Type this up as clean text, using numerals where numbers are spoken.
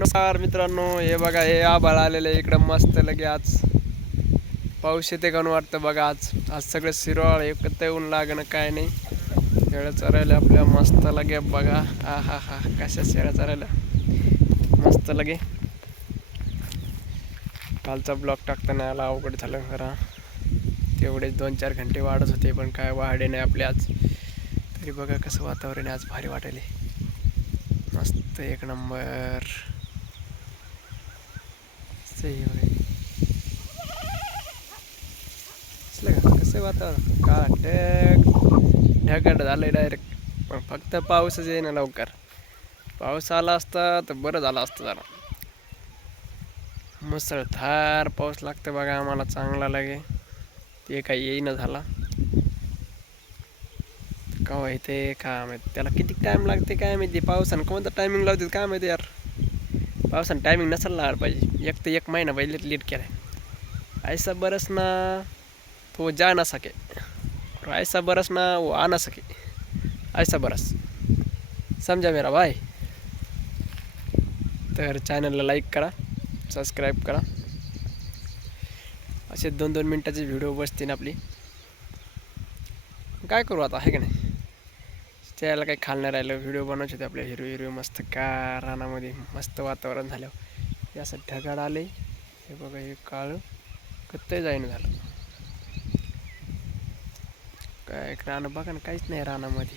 नमस्कार मित्रांनो, हे बघा हे आभाळ आलेलं इकडं मस्त लगे आज पाऊस येते का वाटतं बघा. आज आज सगळं शिरवाळ एकत्र येऊन लागणं काय नाही. शेळ्या चरायला आपल्या मस्त लगे बघा. हा हा हा कशा शेळ्या चरायला मस्त लगे. कालचा ब्लॉक टाकताना याला अवघड झालं खरा. तेवढेच 2-4 घंटे वाढत होते पण काय वाढे नाही आपले आज. तरी बघा कसं वातावरण आज भारी वाटायले. मस्त एक नंबर. सही भाई कसं वातावरण का ढगाळ झालंय डायरेक्ट. पण फक्त पाऊसच येईना लवकर. पाऊस आला असता तर बरं झालं असतं जरा. मुसळधार पाऊस लागतं बघा आम्हाला चांगला लागे. ते काही येईना झाला. का येते काय माहिती, त्याला किती टाइम लागते काय माहिती. पावसानं कोणता टायमिंग लावते काय माहिती यार. पावसानं टायमिंग नसायला लागायला पाहिजे. एक तर 1 महिना पहिले लेट केलाय. ऐसा बरसना तो जा ना सके और ऐसा बरसना वो आ ना सके. ऐसा बरस समजा मेरा भाई. तर चॅनलला लाईक करा, सबस्क्राईब करा. असे 2-2 मिनटाचे व्हिडिओ बसतील आपली. काय करू आता आहे का नाही. त्याला काही खालणार राहिलं व्हिडिओ बनवायचे होते आपल्या. हिरवे मस्त का रानामध्ये मस्त वातावरण झालं. हे असं ढगाळ आले हे बघा. हे काळ कत्तही जाईन झालं काय रान बघा ना, काहीच नाही रानामध्ये.